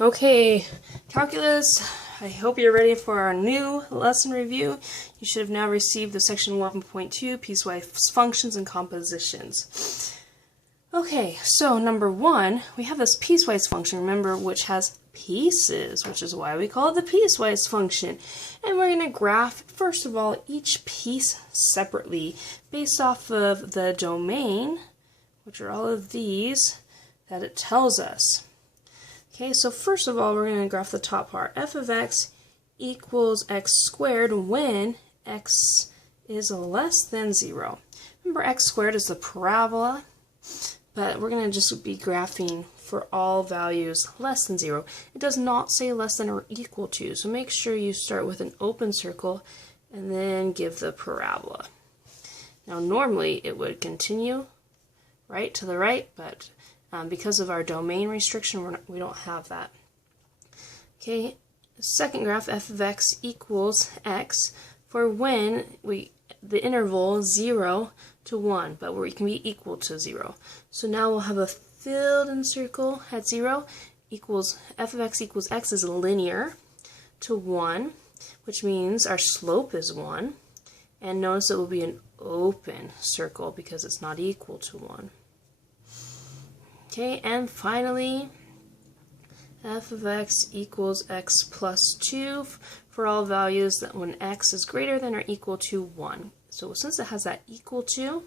Okay, calculus, I hope you're ready for our new lesson review. You should have now received the section 1.2, piecewise functions and compositions. Okay, so number one, we have this piecewise function, remember, which has pieces, which is why we call it the piecewise function. And we're going to graph, first of all, each piece separately based off of the domain, which are all of these, that it tells us. Okay, so first of all, we're going to graph the top part. F of x equals x squared when x is less than 0. Remember, x squared is the parabola, but we're going to just be graphing for all values less than 0. It does not say less than or equal to, so make sure you start with an open circle and then give the parabola. Now, normally it would continue right to the right, but because of our domain restriction, we don't have that. Okay, second graph, f of x equals x for when the interval 0 to 1, but where it can be equal to 0. So now we'll have a filled-in circle at 0 equals f of x equals x is linear to 1, which means our slope is 1. And notice it will be an open circle because it's not equal to 1. Okay, and finally, f of x equals x plus 2 for all values that when x is greater than or equal to 1. So since it has that equal to,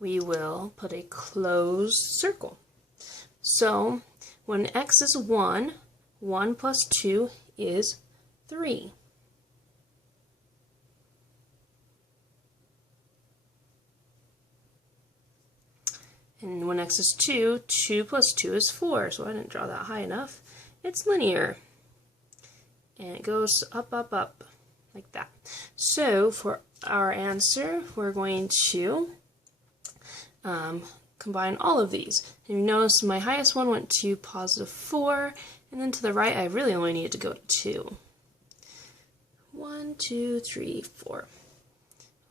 we will put a closed circle. So when x is 1, 1 plus 2 is 3. And when x is 2, 2 plus 2 is 4, so I didn't draw that high enough. It's linear. And it goes up, up, up, like that. So for our answer, we're going to combine all of these. And you notice my highest one went to positive 4, and then to the right I really only needed to go to 2. 1, 2, 3, 4.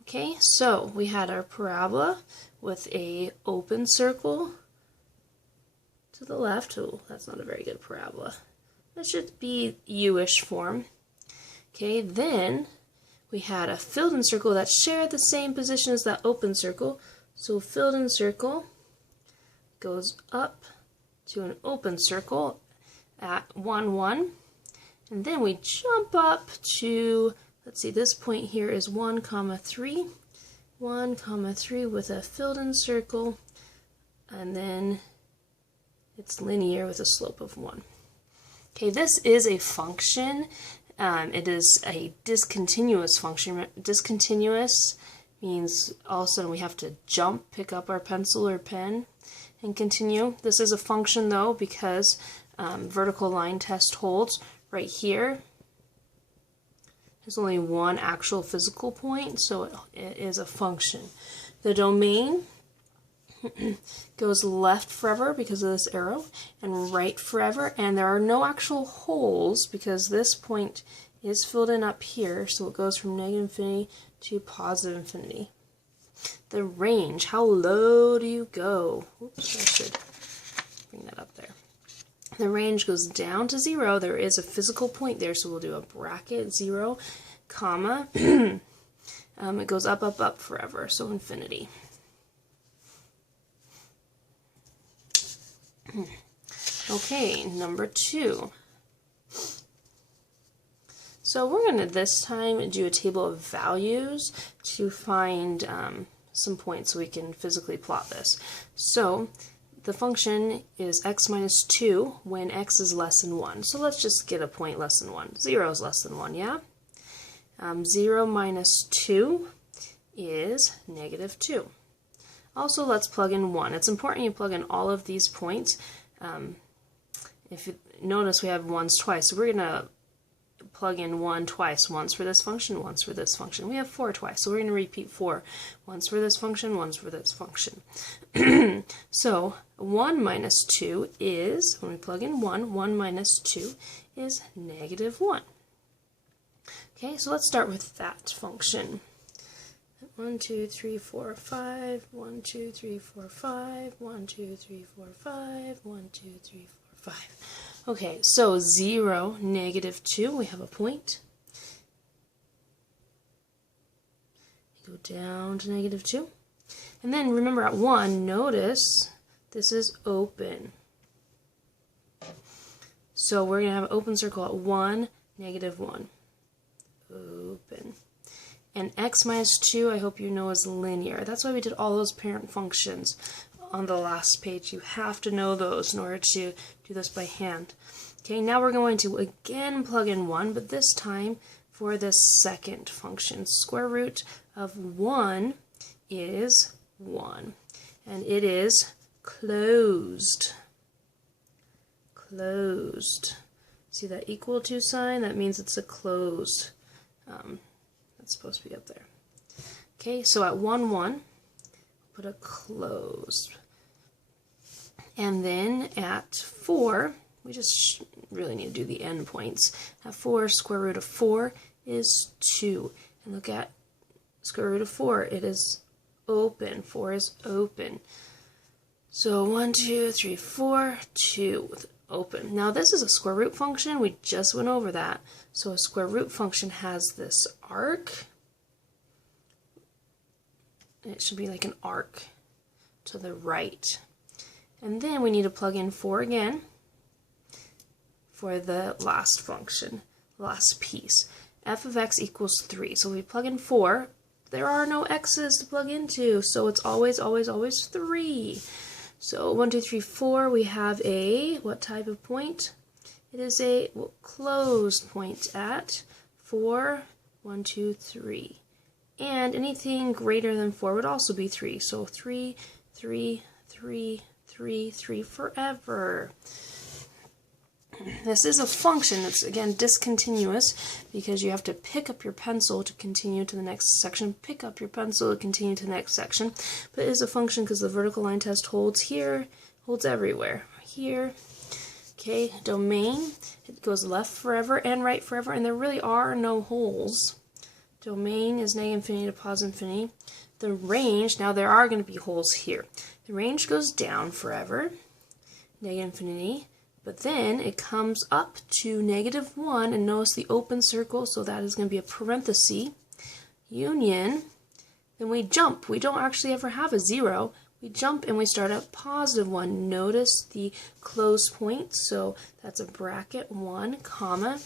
Okay, so we had our parabola with a open circle to the left. Oh, that's not a very good parabola. That should be U-ish form. Okay, then we had a filled-in circle that shared the same position as that open circle. So filled-in circle goes up to an open circle at 1, 1. And then we jump up to, let's see, this point here is 1, 3. 1, 3 with a filled-in circle, and then it's linear with a slope of 1. Okay, this is a function. It is a discontinuous function. Discontinuous means all of a sudden we have to jump, pick up our pencil or pen, and continue. This is a function, though, because vertical line test holds right here. There's only one actual physical point, so it is a function. The domain goes left forever because of this arrow, and right forever, and there are no actual holes because this point is filled in up here, so it goes from negative infinity to positive infinity. The range, how low do you go? Oops, I should bring that up there. The range goes down to 0. There is a physical point there, so we'll do a bracket 0, comma. It goes up, up, up forever, so infinity. Okay, number 2. So we're going to this time do a table of values to find some points so we can physically plot this. So the function is x minus 2 when x is less than 1. So let's just get a point less than 1. 0 is less than 1, yeah? 0 minus 2 is negative 2. Also, let's plug in 1. It's important you plug in all of these points. If you notice, we have 1s twice, so we're going to plug in 1 twice. Once for this function, once for this function. We have 4 twice, so we're going to repeat 4. Once for this function, once for this function. So 1 minus 2 is, when we plug in 1, 1 minus 2 is negative 1. Okay, so let's start with that function. 1, 2, 3, 4, 5, 1, 2, 3, 4, 5, 1, 2, 3, 4, 5, 1, 2, 3, 4, 5. Okay, so 0, -2, we have a point. Go down to -2. And then remember at 1, notice this is open. So we're going to have an open circle at 1, -1. Open. And x minus 2, I hope you know, is linear. That's why we did all those parent functions on the last page. You have to know those in order to do this by hand. Okay, now we're going to again plug in 1, but this time for the second function. Square root of 1 is 1, and it is closed. Closed. See that equal to sign? That means it's a closed. That's supposed to be up there. Okay, so at 1, 1, put a closed. And then at 4, we just really need to do the endpoints. At 4, square root of 4 is 2. And look at square root of 4. It is open. 4 is open. So 1, 2, 3, 4, 2 with open. Now this is a square root function. We just went over that. So a square root function has this arc. And it should be like an arc to the right. And then we need to plug in 4 again for the last function, last piece. F of x equals 3. So we plug in 4. There are no x's to plug into, so it's always, always, always 3. So 1, 2, 3, 4, we have a, what type of point? It is a closed point at 4, 1, 2, 3. And anything greater than 4 would also be 3. So 3, 3, 3, 3, 3 forever. This is a function that's, again, discontinuous because you have to pick up your pencil to continue to the next section, pick up your pencil to continue to the next section. But it is a function because the vertical line test holds here, holds everywhere. Here, okay, domain, it goes left forever and right forever, and there really are no holes. Domain is -infinity to +infinity. The range, now there are going to be holes here. The range goes down forever, -infinity. But then it comes up to -1, and notice the open circle, so that is going to be a parenthesis. Union, then we jump. We don't actually ever have a 0. We jump and we start at +1. Notice the closed point, so that's a bracket 1, comma.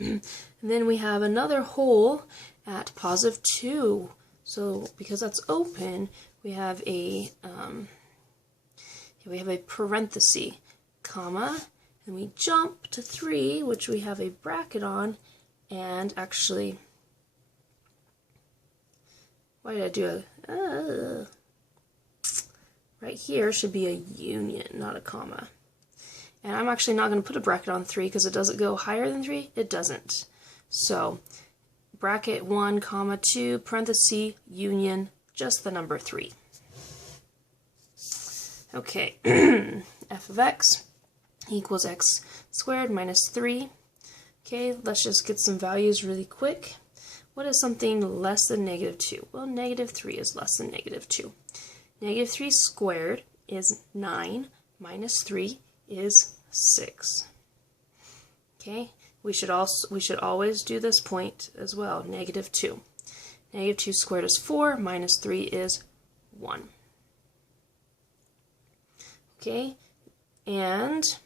And then we have another hole at +2. So because that's open, we have a parenthesis, comma, and we jump to 3, which we have a bracket on, and actually, why did I do a, right here should be a union, not a comma. And I'm actually not going to put a bracket on 3 because it doesn't go higher than 3. It doesn't. So, bracket 1, comma 2, parenthesis, union, just the number 3. Okay, f of x equals x squared minus 3. Okay, let's just get some values really quick. What is something less than -2? Well, -3 is less than -2. -3 squared is 9, minus 3 is 6. Okay, we should always do this point as well, -2. -2 squared is 4, minus 3 is 1. Okay, and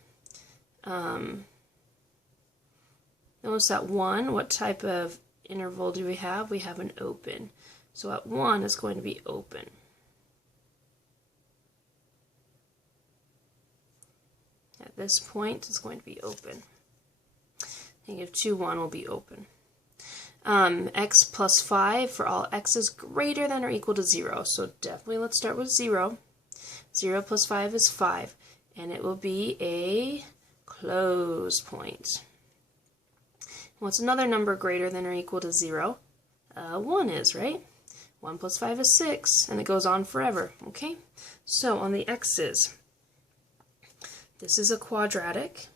notice at 1, what type of interval do we have? We have an open. So at 1 it's going to be open. At this point it's going to be open. -2, 1 will be open. X plus 5 for all x is greater than or equal to 0. So definitely let's start with 0. 0 plus 5 is 5. And it will be a closed point. What's another number greater than or equal to 0? 1 is, right? 1 plus 5 is 6, and it goes on forever, okay? So on the x's, this is a quadratic,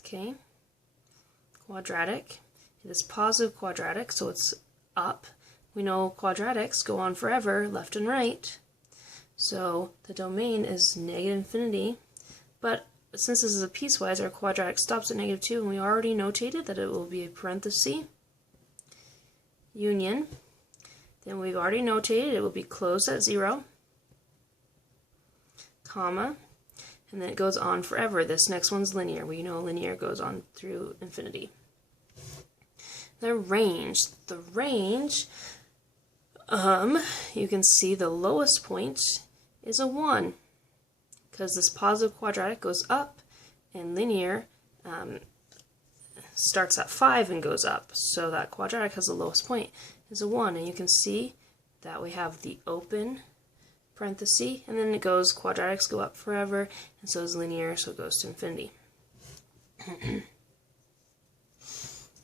okay? Quadratic. It is positive quadratic, so it's up. We know quadratics go on forever, left and right. So the domain is negative infinity. But since this is a piecewise, our quadratic stops at -2, and we already notated that it will be a parenthesis, union. Then we've already notated it will be closed at 0, comma, and then it goes on forever. This next one's linear. We know linear goes on through infinity. The range. You can see the lowest point is a 1, because this positive quadratic goes up, and linear starts at 5 and goes up. So that quadratic has the lowest point is a 1, and you can see that we have the open parenthesis, and then it goes, quadratics go up forever, and so is linear, so it goes to infinity.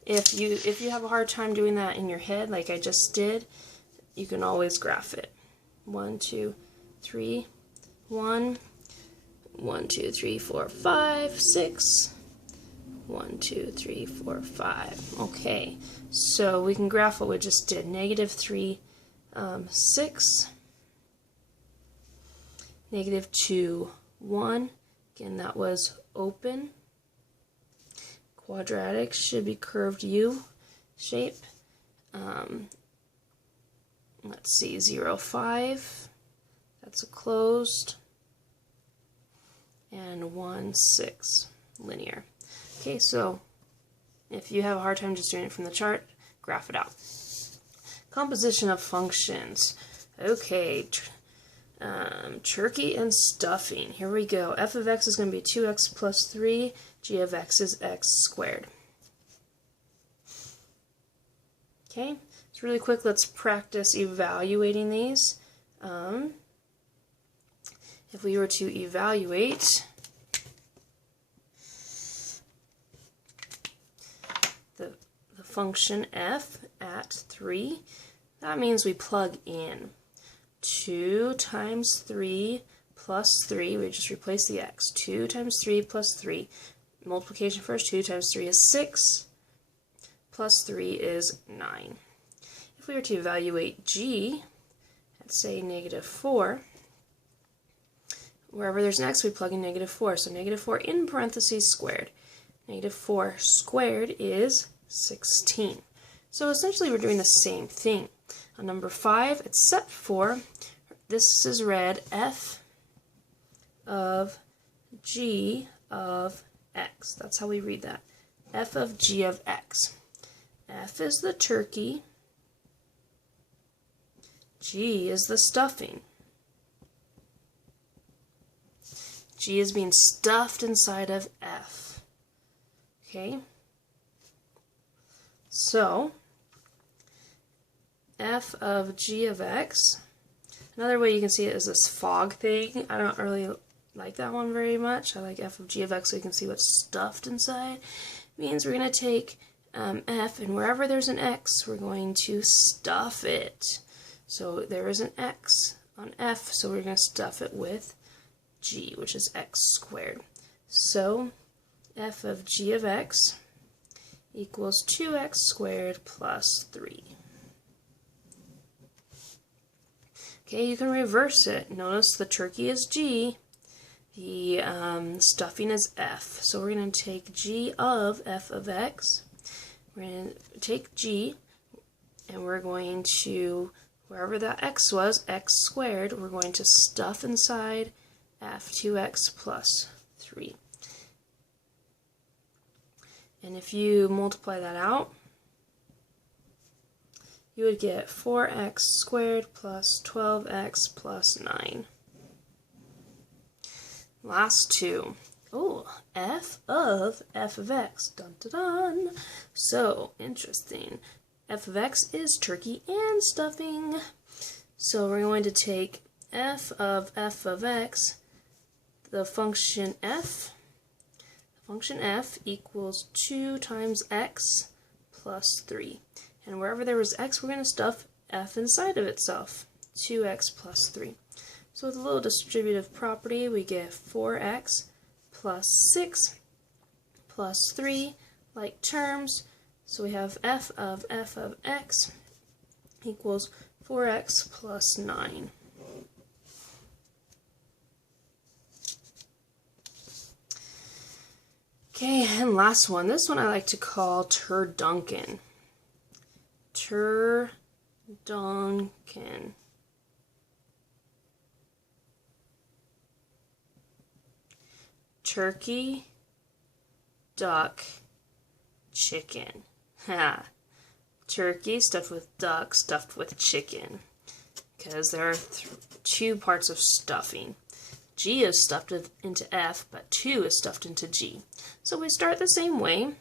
If you have a hard time doing that in your head, like I just did, you can always graph it. 1, 2, 3, 1, 1, 2, 3, 4, 5, 6, 1, 2, 3, 4, 5. Okay, so we can graph what we just did. -3, 6, -2, 1. Again, that was open. Quadratic should be curved U shape. Let's see, 0, 5. That's a closed. And 1, 6, linear. Okay, so if you have a hard time just doing it from the chart, graph it out. Composition of functions. Okay, turkey and stuffing. Here we go. F of x is going to be 2x plus 3. G of x is x squared. Okay, so really quick, let's practice evaluating these. If we were to evaluate the function f at 3, that means we plug in 2 times 3 plus 3, we just replace the x. 2 times 3 plus 3. Multiplication first, 2 times 3 is 6, plus 3 is 9. If we were to evaluate g at, say, -4, wherever there's an x, we plug in -4. So -4 in parentheses squared. -4 squared is 16. So essentially we're doing the same thing. On number 5, except for, this is read f of g of x. That's how we read that. F of g of x. F is the turkey. G is the stuffing. G is being stuffed inside of f. Okay? So, f of g of x. Another way you can see it is this fog thing. I don't really like that one very much. I like f of g of x so you can see what's stuffed inside. It means we're going to take f, and wherever there's an x, we're going to stuff it. So there is an x on f, so we're going to stuff it with g, which is x squared. So f of g of x equals 2x squared plus 3. Okay, you can reverse it. Notice the turkey is g, the stuffing is f. So we're going to take g of f of x. We're going to take g, and we're going to, wherever that x was, x squared, we're going to stuff inside f, 2x plus 3. And if you multiply that out, you would get 4x squared plus 12x plus 9. Last two. Oh, f of x. Dun dun dun. So, interesting. F of x is turkey and stuffing. So we're going to take f of x, the function f. The function f equals 2 times x plus 3. And wherever there was x, we're going to stuff f inside of itself. 2x plus 3. So with a little distributive property, we get 4x plus 6 plus 3, like terms. So we have f of x equals 4x plus 9. Okay, and last one. This one I like to call turduncan. Turduncan. Turkey, duck, chicken. Ha! Turkey stuffed with duck, stuffed with chicken. Because there are two parts of stuffing. G is stuffed into F, but 2 is stuffed into G. So we start the same way.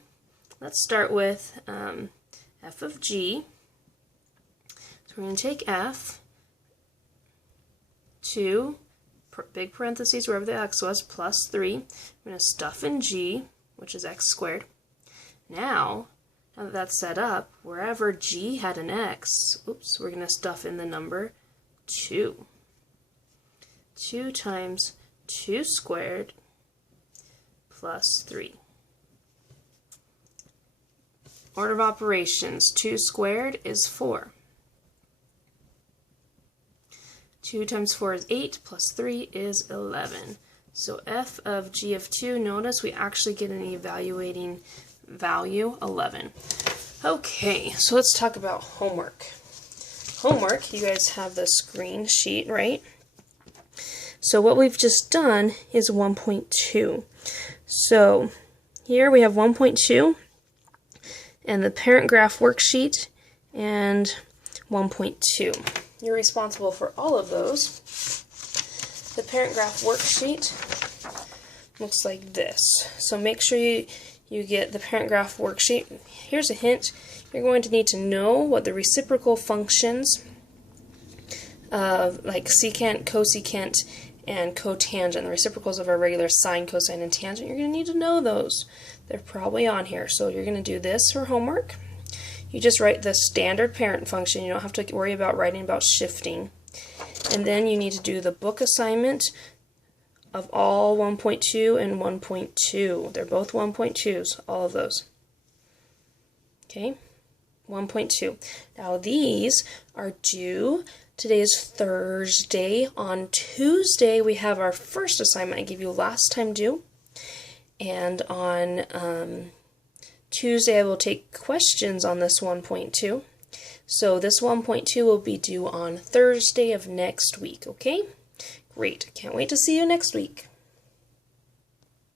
Let's start with F of G. So we're going to take F, 2, big parentheses wherever the x was, plus 3. We're going to stuff in G, which is x squared. Now that that's set up, wherever G had an x, we're going to stuff in the number 2. 2 times 2 squared plus 3. Order of operations, 2 squared is 4. 2 times 4 is 8, plus 3 is 11. So F of G of 2, notice we actually get an evaluating value, 11. Okay, so let's talk about homework. Homework, you guys have the screen sheet, right? So what we've just done is 1.2. So here we have 1.2 and the parent graph worksheet and 1.2. You're responsible for all of those. The parent graph worksheet looks like this. So make sure you get the parent graph worksheet. Here's a hint. You're going to need to know what the reciprocal functions of like secant, cosecant, and cotangent, the reciprocals of our regular sine, cosine, and tangent, you're going to need to know those. They're probably on here. So you're going to do this for homework. You just write the standard parent function. You don't have to worry about writing about shifting. And then you need to do the book assignment of all 1.2 and 1.2. They're both 1.2s, all of those. Okay, 1.2. Now these are due. Today is Thursday. On Tuesday, we have our first assignment I gave you last time due. And on Tuesday, I will take questions on this 1.2. So this 1.2 will be due on Thursday of next week, okay? Great. Can't wait to see you next week.